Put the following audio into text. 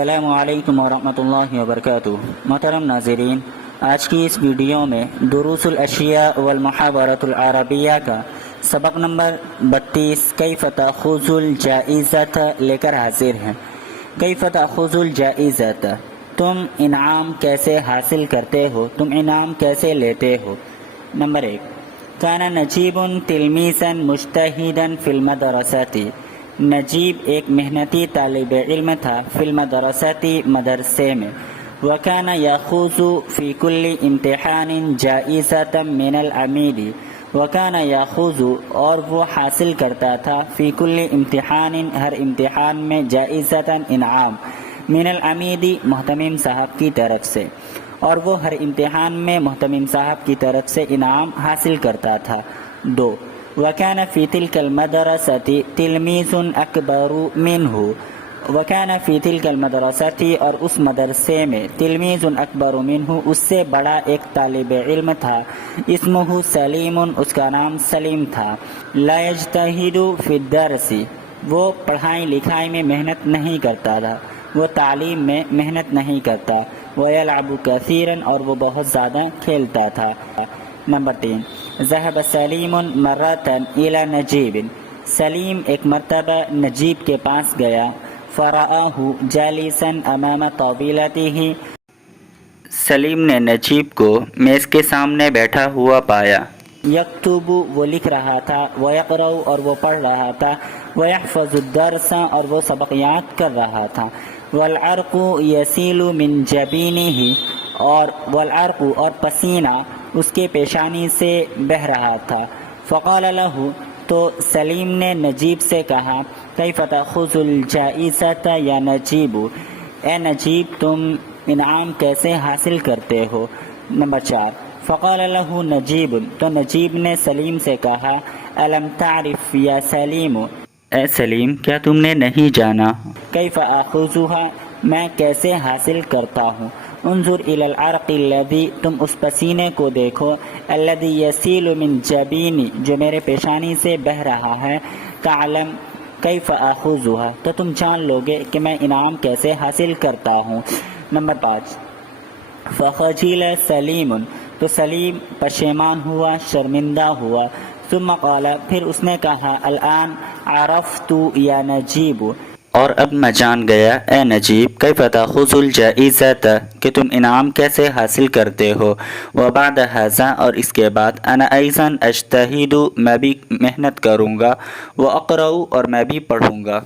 السلام علیکم ورحمۃ اللہ وبرکاتہ۔ محترم ناظرین، آج کی اس ویڈیو میں دروس الاشیاء والمحاورۃ العربیہ کا سبق نمبر 32 کیف تأخذ الجائزۃ لے کر حاضر ہیں۔ کیف تأخذ الجائزۃ، تم انعام کیسے حاصل کرتے ہو، تم انعام کیسے لیتے ہو۔ نمبر 1، کان نجیب تلمیذا مجتہدا فی المدرسۃ، نجیب ایک محنتی طالب علم تھا فی المدرسۃ، مدرسے میں۔ وکان یاخذ فی کل امتحان جائزۃ من العمید، وکان یاخذ اور وہ حاصل کرتا تھا فی کل امتحان ہر امتحان میں جائزۃ انعام، من العمید محتمم صاحب کی طرف سے، اور وہ ہر امتحان میں محتمم صاحب کی طرف سے انعام حاصل کرتا تھا۔ 2، وکان فی تلک المدرسۃ تلمیذ اکبر منہ، وکان فی تلک المدرسۃ اور اس مدرسے میں تلمیذ اکبر منہ اس سے بڑا ایک طالب علم تھا، اسمہ سلیم، اس کا نام سلیم تھا۔ لا یجتہد فی الدرس، وہ پڑھائی لکھائی میں محنت نہیں کرتا تھا، وہ تعلیم میں محنت نہیں کرتا۔ ویلعب کثیرا، اور وہ بہت زیادہ کھیلتا تھا۔ نمبر 3، ذهب سلیم مرۃ الی نجیب، سلیم ایک مرتبہ نجیب کے پاس گیا۔ فرآہ جالسا امام طاولته، سلیم نے نجیب کو میز کے سامنے بیٹھا ہوا پایا۔ یکتب، وہ لکھ رہا تھا۔ ویقرأ، اور وہ پڑھ رہا تھا۔ ویحفظ الدرس، اور وہ سبق یاد کر رہا تھا۔ والعرق یسیل من جبینہ، والعرق اور پسینہ اس کے پیشانی سے بہہ رہا تھا۔ فقال لہ، تو سلیم نے نجیب سے کہا، کیف تأخذ الجائزۃ یا نجیب، اے نجیب تم انعام کیسے حاصل کرتے ہو۔ نمبر 4، فقال لہ نجیب، تو نجیب نے سلیم سے کہا، الم تعرف یا سلیم، اے سلیم کیا تم نے نہیں جانا، کیف آخذھا، میں کیسے حاصل کرتا ہوں۔ انظر الی العرق الذی، تم اس پسینے کو دیکھو، الذی یسیل من جبینی، جو میرے پیشانی سے بہہ رہا ہے، تعلم کیف آخذھا، تو تم جان لوگے کہ میں انعام کیسے حاصل کرتا ہوں۔ نمبر 5، فخجل سلیم، تو سلیم پشیمان ہوا، شرمندہ ہوا۔ ثم قال، پھر اس نے کہا، الآن عرفت یا نجیب، اور اب میں جان گیا اے نجیب، کیف تأخذ الجائزۃ، کہ تم انعام کیسے حاصل کرتے ہو۔ وبعد ھذا، اور اس کے بعد، انا ایضا اجتہد، میں بھی محنت کروں گا، واقرأ، اور میں بھی پڑھوں گا۔